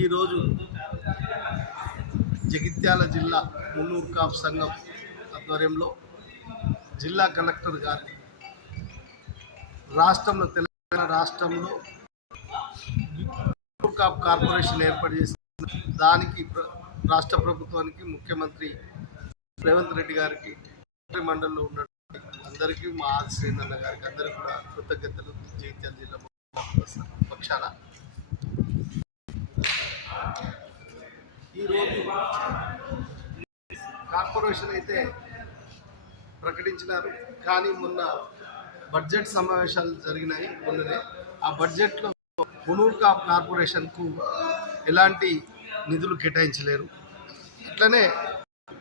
ఈరోజు జగిత్యాల జిల్లా మున్నూరు కాపు సంఘం ఆధ్వర్యంలో జిల్లా కలెక్టర్ గారు రాష్ట్రంలో తెలంగాణ రాష్ట్రంలో మున్నూరు కాపు కార్పొరేషన్ ఏర్పాటు చేసిన దానికి రాష్ట్ర ప్రభుత్వానికి ముఖ్యమంత్రి రేవంత్ రెడ్డి గారికి మంత్రి మండలిలో ఉన్నటువంటి అందరికీ మా ఆది శ్రీనన్న గారికి అందరికీ కూడా కృతజ్ఞతలు. జగిత్యాల జిల్లా పక్షాన ఈరోజు కార్పొరేషన్ అయితే ప్రకటించినారు కానీ మొన్న బడ్జెట్ సమావేశాలు జరిగినాయి మొన్ననే. ఆ బడ్జెట్లో మునూర్ కాప్ కార్పొరేషన్కు ఎలాంటి నిధులు కేటాయించలేరు. అట్లనే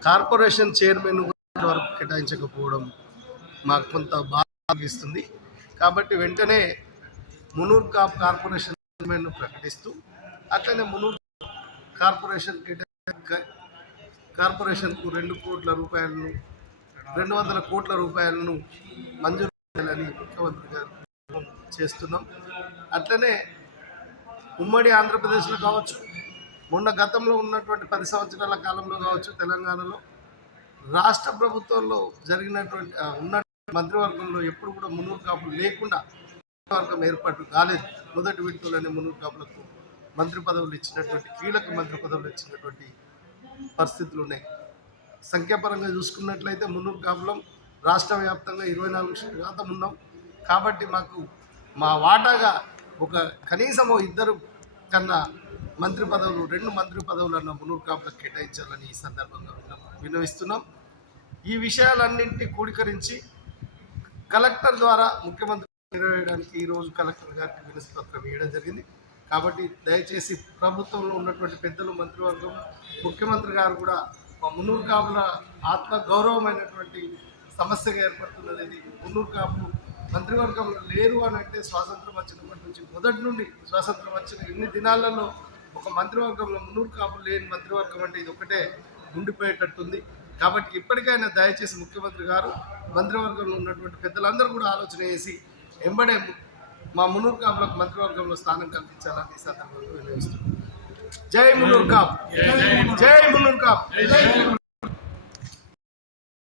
కార్పొరేషన్ చైర్మన్ వరకు కేటాయించకపోవడం మాకు కొంత బాధ ఇస్తుంది. కాబట్టి వెంటనే మునూర్ కాప్ కార్పొరేషన్ చైర్మన్ ప్రకటిస్తూ అట్లనే మునూర్ కార్పొరేషన్ కార్పొరేషన్కు రెండు కోట్ల రూపాయలను రెండు వందల కోట్ల రూపాయలను మంజూరు చేయాలని ముఖ్యమంత్రి గారు చేస్తున్నాం. అట్లనే ఉమ్మడి ఆంధ్రప్రదేశ్లో కావచ్చు మొన్న గతంలో ఉన్నటువంటి పది సంవత్సరాల కాలంలో కావచ్చు తెలంగాణలో రాష్ట్ర ప్రభుత్వంలో జరిగినటువంటి ఉన్న మంత్రివర్గంలో ఎప్పుడు కూడా మున్నూరు కాపులు లేకుండా మంత్రివర్గం ఏర్పాటు కాలేదు. మొదటి విడతలోనే మున్నూరు కాపులకు మంత్రి పదవులు ఇచ్చినటువంటి కీలక మంత్రి పదవులు ఇచ్చినటువంటి పరిస్థితులు ఉన్నాయి సంఖ్యాపరంగా చూసుకున్నట్లయితే మున్నూరు కాపులం రాష్ట్ర వ్యాప్తంగా ఇరవై నాలుగు శాతం ఉన్నాం. కాబట్టి మాకు మా వాటాగా ఒక కనీసం ఇద్దరు కన్నా మంత్రి పదవులు రెండు మంత్రి పదవులన్న మునూరు కాపులకు కేటాయించాలని ఈ సందర్భంగా వినవిస్తున్నాం ఈ విషయాలన్నింటినీ కూడికరించి కలెక్టర్ ద్వారా ముఖ్యమంత్రి నెరవేయడానికి ఈరోజు కలెక్టర్ గారికి వినతి పత్రం ఇవ్వడం జరిగింది. కాబట్టి దయచేసి ప్రభుత్వంలో ఉన్నటువంటి పెద్దలు మంత్రివర్గం ముఖ్యమంత్రి గారు కూడా మా మున్నూరు కాపుల ఆత్మ గౌరవమైనటువంటి సమస్యగా ఏర్పడుతున్నది మున్నూరు కాపు మంత్రివర్గంలో లేరు అని అంటే స్వాతంత్రం వచ్చినప్పటి నుంచి మొదటి నుండి స్వాతంత్రం వచ్చిన ఇన్ని దినాలలో ఒక మంత్రివర్గంలో మున్నూరు కాపులు లేని మంత్రివర్గం అంటే ఇది ఒకటే ఉండిపోయేటట్టుంది. కాబట్టి ఇప్పటికైనా దయచేసి ముఖ్యమంత్రి గారు మంత్రివర్గంలో ఉన్నటువంటి పెద్దలందరూ కూడా ఆలోచన చేసి ఎంబడే మా మునూరు కాపులకు మంత్రివర్గంలో స్థానం కల్పించాలని ఈ సందర్భంగా వినియోగిస్తున్నాం జై మునూరు కాప్ జై మునూరు కాప్